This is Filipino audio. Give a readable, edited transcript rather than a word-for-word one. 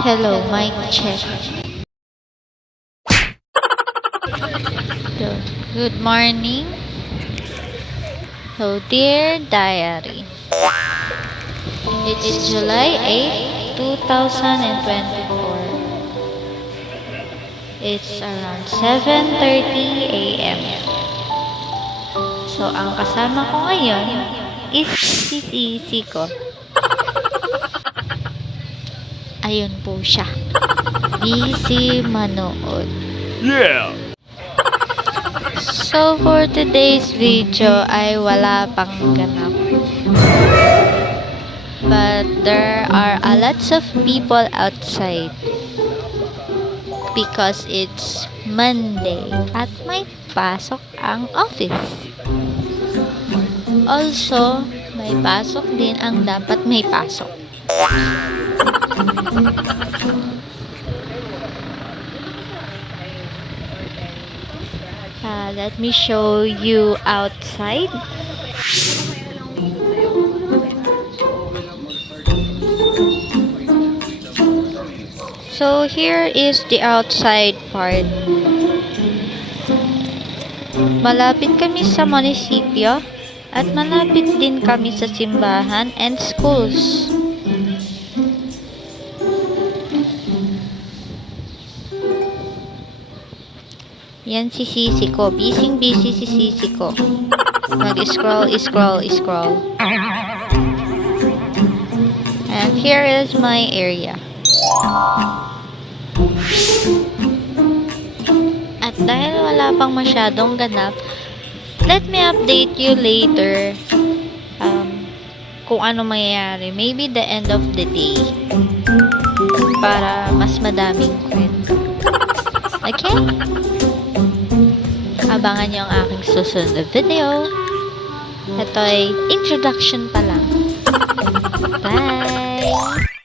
Hello, mic check. Good morning. So, dear diary. It is July 8, 2024. It's around 7:30 a.m. So, ang kasama ko ngayon is si Sisi ko. Ayun po siya. Busy manood. Yeah! So, for today's video ay wala pang ganap. But there are a lots of people outside because it's Monday at may pasok ang office. Also, may pasok din ang dapat may pasok. Let me show you outside. So here is the outside part. Malapit kami sa munisipyo at malapit din kami sa simbahan and schools. Yan si Sisi ko. Busy si Sisi ko. Scroll. And here is my area. At dahil wala pang masyadong ganap, let me update you later kung ano mangyayari. Maybe the end of the day. Para mas madaming kwento. Okay? Abangan nyo ang aking susunod na video. Ito ay introduction pa lang. Bye!